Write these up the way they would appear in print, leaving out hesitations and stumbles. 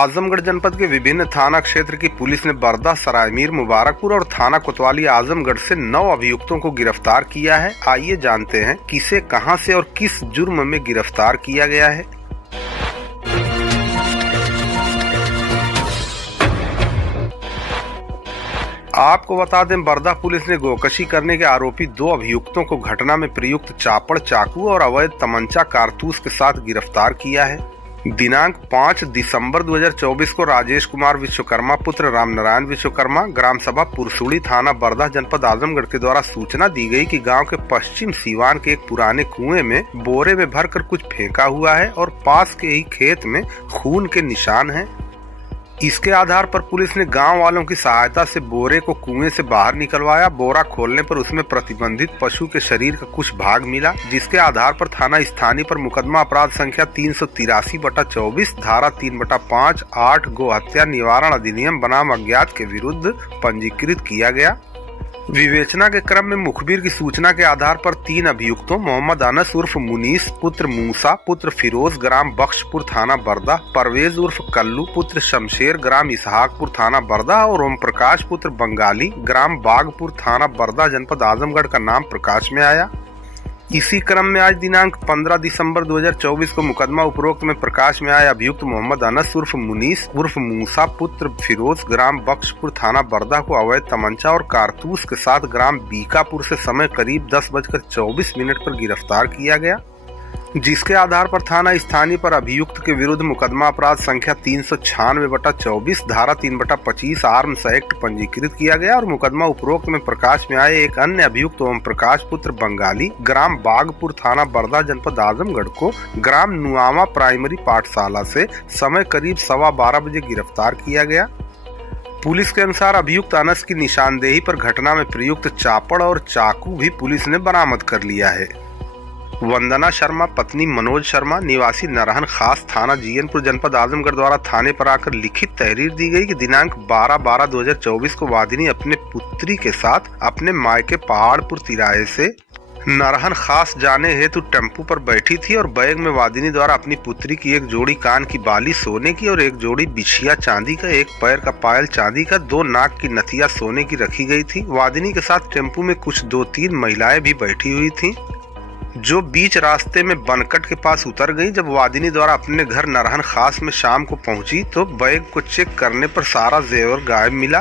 आजमगढ़ जनपद के विभिन्न थाना क्षेत्र की पुलिस ने बरदा, सरायमीर, मुबारकपुर और थाना कोतवाली आजमगढ़ से 9 अभियुक्तों को गिरफ्तार किया है। आइए जानते हैं किसे, कहां से और किस जुर्म में गिरफ्तार किया गया है। आपको बता दें, बरदा पुलिस ने गोकशी करने के आरोपी 2 अभियुक्तों को घटना में प्रयुक्त चापड़, चाकू और अवैध तमंचा कारतूस के साथ गिरफ्तार किया है। दिनांक 5 दिसंबर 2024 को राजेश कुमार विश्वकर्मा पुत्र रामनारायण विश्वकर्मा, ग्राम सभा पुरसुड़ी, थाना बरदा, जनपद आजमगढ़ के द्वारा सूचना दी गई कि गांव के पश्चिम सीवान के एक पुराने कुएं में बोरे में भरकर कुछ फेंका हुआ है और पास के ही खेत में खून के निशान हैं। इसके आधार पर पुलिस ने गांव वालों की सहायता से बोरे को कुएं से बाहर निकलवाया। बोरा खोलने पर उसमें प्रतिबंधित पशु के शरीर का कुछ भाग मिला, जिसके आधार पर थाना स्थानीय पर मुकदमा अपराध संख्या 383/24, धारा 3/5, 8 गो हत्या निवारण अधिनियम बनाम अज्ञात के विरुद्ध पंजीकृत किया गया। विवेचना के क्रम में मुखबिर की सूचना के आधार पर 3 अभियुक्तों मोहम्मद अनस उर्फ मुनीस पुत्र मूसा पुत्र फिरोज, ग्राम बख्शपुर, थाना बरदा, परवेज उर्फ कल्लू पुत्र शमशेर, ग्राम इसहाकपुर, थाना बरदा और ओम प्रकाश पुत्र बंगाली, ग्राम बागपुर, थाना बरदा, जनपद आजमगढ़ का नाम प्रकाश में आया। इसी क्रम में आज दिनांक 15 दिसंबर 2024 को मुकदमा उपरोक्त में प्रकाश में आए अभियुक्त मोहम्मद अनस उर्फ मुनीस उर्फ मूसा पुत्र फिरोज, ग्राम बख्शपुर, थाना बरदा को अवैध तमंचा और कारतूस के साथ ग्राम बीकापुर से समय करीब 10:24 पर गिरफ्तार किया गया, जिसके आधार पर थाना स्थानीय पर अभियुक्त के विरुद्ध मुकदमा अपराध संख्या 396/24, धारा 3/25 आर्म्स एक्ट पंजीकृत किया गया और मुकदमा उपरोक्त में प्रकाश में आए एक अन्य अभियुक्त ओम प्रकाश पुत्र बंगाली, ग्राम बागपुर, थाना बरदा, जनपद आजमगढ़ को ग्राम नुआवा प्राइमरी पाठशाला से समय करीब 12:15 बजे गिरफ्तार किया गया। पुलिस के अनुसार अभियुक्त अनस की निशानदेही पर घटना में प्रयुक्त चापड़ और चाकू भी पुलिस ने बरामद कर लिया है। वंदना शर्मा पत्नी मनोज शर्मा निवासी नरहन खास, थाना जीयनपुर, जनपद आजमगढ़ द्वारा थाने पर आकर लिखित तहरीर दी गई कि दिनांक 12/12/2024 को वादिनी अपने पुत्री के साथ अपने मायके पहाड़पुर तिराहे से नरहन खास जाने हेतु टेम्पू पर बैठी थी और बैग में वादिनी द्वारा अपनी पुत्री की एक जोड़ी कान की बाली सोने की और एक जोड़ी बिछिया चांदी का, एक पैर का पायल चांदी का, 2 नाक की नथिया सोने की रखी गई थी। वादिनी के साथ टेम्पू में कुछ 2-3 महिलाएं भी बैठी हुई थी, जो बीच रास्ते में बनकट के पास उतर गई। जब वादिनी द्वारा अपने घर नरहन खास में शाम को पहुंची तो बैग को चेक करने पर सारा जेवर गायब मिला।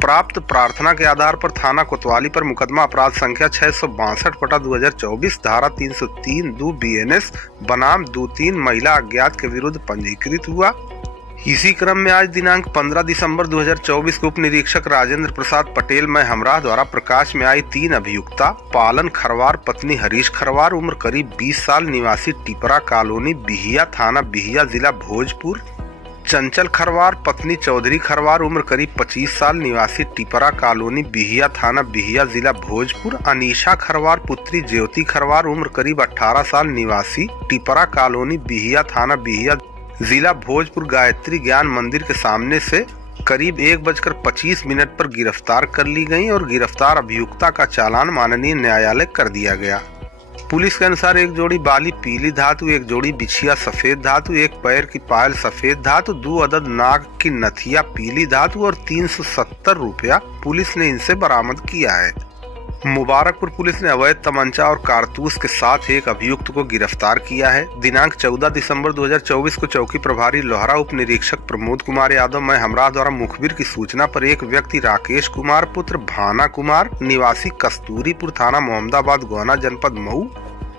प्राप्त प्रार्थना के आधार पर थाना कोतवाली पर मुकदमा अपराध संख्या 662/2024, धारा 303 BNS बनाम 2-3 महिला अज्ञात के विरुद्ध पंजीकृत हुआ। इसी क्रम में आज दिनांक 15 दिसंबर 2024 को उप निरीक्षक राजेंद्र प्रसाद पटेल मैं हमरा द्वारा प्रकाश में आई 3 अभियुक्ता पालन खरवार पत्नी हरीश खरवार, उम्र करीब 20 साल, निवासी टिपरा कॉलोनी बिहिया, थाना बिहिया, जिला भोजपुर, चंचल खरवार पत्नी चौधरी खरवार, उम्र करीब 25 साल, निवासी टिपरा कॉलोनी बिहिया, थाना बिहिया, जिला भोजपुर, अनीशा खरवार पुत्री ज्योति खरवार, उम्र करीब 18 साल, निवासी टिपरा कॉलोनी बिहिया, थाना बिहिया, जिला भोजपुर, गायत्री ज्ञान मंदिर के सामने से करीब 1:25 पर गिरफ्तार कर ली गई और गिरफ्तार अभियुक्ता का चालान माननीय न्यायालय कर दिया गया। पुलिस के अनुसार एक जोड़ी बाली पीली धातु, एक जोड़ी बिछिया सफेद धातु, एक पैर की पायल सफेद धातु, 2 अदद नाक की नथिया पीली धातु और 370 रुपया पुलिस ने इनसे बरामद किया है। मुबारकपुर पुलिस ने अवैध तमंचा और कारतूस के साथ एक अभियुक्त को गिरफ्तार किया है। दिनांक 14 दिसंबर 2024 को चौकी प्रभारी लोहरा उप निरीक्षक प्रमोद कुमार यादव मैं हमरा द्वारा मुखबिर की सूचना पर एक व्यक्ति राकेश कुमार पुत्र भाना कुमार निवासी कस्तूरीपुर, थाना मोहम्मदाबाद, गोहना, जनपद मऊ,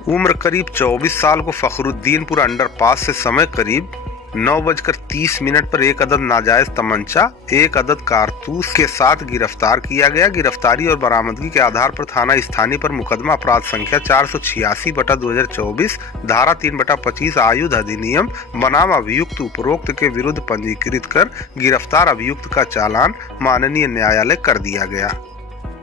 उम्र करीब 24 साल को फखरुद्दीनपुर अंडरपास से समय करीब 9:30 पर एक अदद नाजायज तमंचा, एक अदद कारतूस के साथ गिरफ्तार किया गया। गिरफ्तारी और बरामदगी के आधार पर थाना स्थानीय पर मुकदमा अपराध संख्या 486/2024, धारा 3/25 आयुध अधिनियम बनाम अभियुक्त उपरोक्त के विरुद्ध पंजीकृत कर गिरफ्तार अभियुक्त का चालान माननीय न्यायालय कर दिया गया।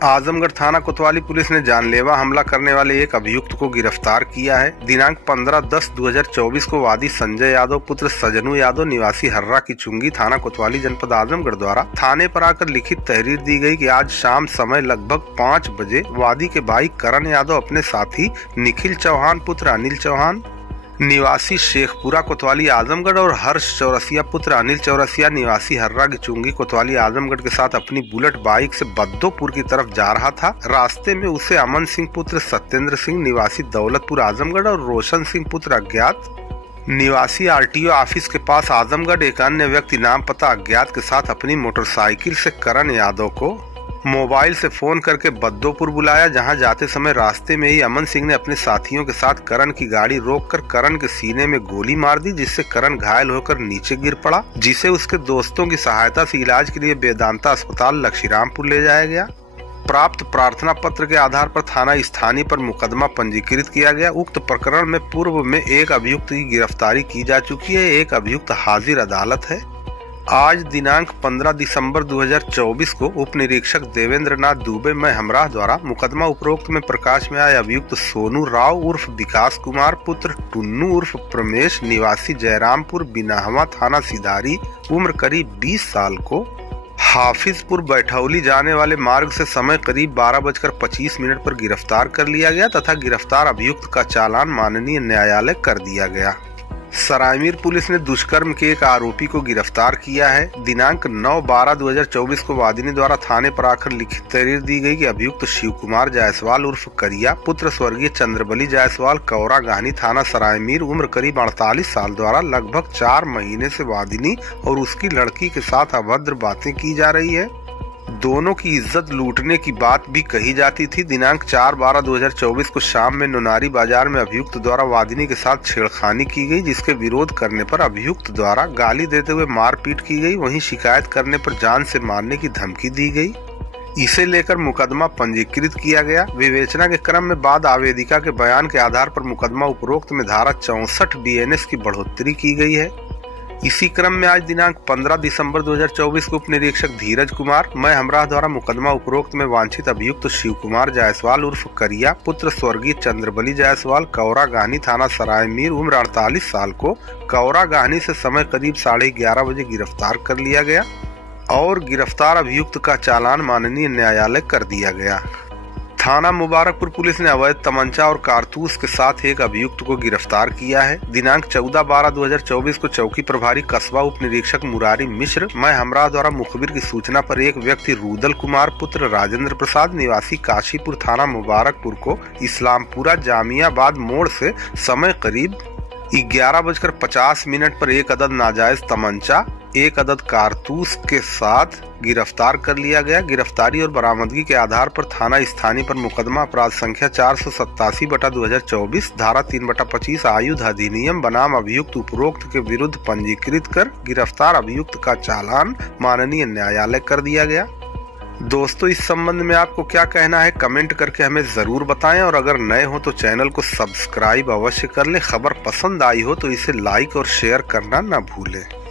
आजमगढ़ थाना कोतवाली पुलिस ने जानलेवा हमला करने वाले एक अभियुक्त को गिरफ्तार किया है। दिनांक 15/10/2024 को वादी संजय यादव पुत्र सजनू यादव निवासी हर्रा की चुंगी, थाना कोतवाली, जनपद आजमगढ़ द्वारा थाने पर आकर लिखित तहरीर दी गई कि आज शाम समय लगभग 5 बजे वादी के भाई करण यादव अपने साथी निखिल चौहान पुत्र अनिल चौहान, निवासी शेखपुरा कोतवाली आजमगढ़ और हर्ष चौरसिया पुत्र अनिल चौरसिया निवासी हर्रा गिचुंगी कोतवाली आजमगढ़ के साथ अपनी बुलेट बाइक से बद्दोपुर की तरफ जा रहा था। रास्ते में उसे अमन सिंह पुत्र सत्येंद्र सिंह निवासी दौलतपुर आजमगढ़ और रोशन सिंह पुत्र अज्ञात निवासी आरटीओ ऑफिस के पास आजमगढ़ एक अन्य व्यक्ति नाम पता अज्ञात के साथ अपनी मोटरसाइकिल से करण यादव को मोबाइल से फोन करके बद्दोपुर बुलाया। जहां जाते समय रास्ते में ही अमन सिंह ने अपने साथियों के साथ करण की गाड़ी रोककर करण के सीने में गोली मार दी, जिससे करण घायल होकर नीचे गिर पड़ा, जिसे उसके दोस्तों की सहायता से इलाज के लिए वेदांता अस्पताल लक्ष्मीरामपुर ले जाया गया। प्राप्त प्रार्थना पत्र के आधार पर थाना स्थानीय पर मुकदमा पंजीकृत किया गया। उक्त प्रकरण में पूर्व में एक अभियुक्त की गिरफ्तारी की जा चुकी है। एक अभियुक्त हाजिर अदालत है। आज दिनांक 15 दिसंबर 2024 को उप निरीक्षक देवेंद्र नाथ दुबे मैं हमराह द्वारा मुकदमा उपरोक्त में प्रकाश में आए अभियुक्त सोनू राव उर्फ विकास कुमार पुत्र टुन्नू उर्फ प्रमेश निवासी जयरामपुर बिनाहवा थाना सिधारी उम्र करीब 20 साल को हाफिजपुर बैठौली जाने वाले मार्ग से समय करीब 12:25 पर गिरफ्तार कर लिया गया तथा गिरफ्तार अभियुक्त का चालान माननीय न्यायालय कर दिया गया। सरायमीर पुलिस ने दुष्कर्म के एक आरोपी को गिरफ्तार किया है। दिनांक 9/12/2024 को वादिनी द्वारा थाने पर आकर लिखित तहरीर दी गई कि अभियुक्त शिव कुमार जायसवाल उर्फ करिया पुत्र स्वर्गीय चंद्रबली जायसवाल कौरा गाहनी थाना सरायमीर उम्र करीब 48 साल द्वारा लगभग 4 महीने से वादिनी और उसकी लड़की के साथ अभद्र बातें की जा रही है। दोनों की इज्जत लूटने की बात भी कही जाती थी। दिनांक 4/12/2024 को शाम में नोनारी बाजार में अभियुक्त द्वारा वादिनी के साथ छेड़खानी की गई, जिसके विरोध करने पर अभियुक्त द्वारा गाली देते हुए मारपीट की गई। वहीं शिकायत करने पर जान से मारने की धमकी दी गई। इसे लेकर मुकदमा पंजीकृत किया गया। विवेचना के क्रम में बाद आवेदिका के बयान के आधार पर मुकदमा उपरोक्त में धारा 64 BNS की बढ़ोतरी की गई है। इसी क्रम में आज दिनांक 15 दिसंबर 2024 को उप निरीक्षक धीरज कुमार मैं हमराह द्वारा मुकदमा उपरोक्त में वांछित अभियुक्त शिव कुमार जायसवाल उर्फ करिया पुत्र स्वर्गीय चंद्रबली जायसवाल कौरा गाहनी थाना सरायमीर उम्र 48 साल को कौरा गाहनी से समय करीब 11:30 बजे गिरफ्तार कर लिया गया और गिरफ्तार अभियुक्त का चालान माननीय न्यायालय कर दिया गया। थाना मुबारकपुर पुलिस ने अवैध तमंचा और कारतूस के साथ एक अभियुक्त को गिरफ्तार किया है। दिनांक 14/12/2024 को चौकी प्रभारी कस्बा उप निरीक्षक मुरारी मिश्र मैं हमराह द्वारा मुखबिर की सूचना पर एक व्यक्ति रुदल कुमार पुत्र राजेंद्र प्रसाद निवासी काशीपुर थाना मुबारकपुर को इस्लामपुरा जामियाबाद मोड़ से समय करीब 11:50 पर एक अदद नाजायज तमंचा एक अदद कारतूस के साथ गिरफ्तार कर लिया गया। गिरफ्तारी और बरामदगी के आधार पर थाना स्थानीय पर मुकदमा अपराध संख्या 487/2024 धारा 3/25 आयुध अधिनियम बनाम अभियुक्त उपरोक्त के विरुद्ध पंजीकृत कर गिरफ्तार अभियुक्त का चालान माननीय न्यायालय कर दिया गया। दोस्तों, इस संबंध में आपको क्या कहना है कमेंट करके हमें जरूर बताएं और अगर नए हो तो चैनल को सब्सक्राइब अवश्य कर लें। खबर पसंद आई हो तो इसे लाइक और शेयर करना न भूलें।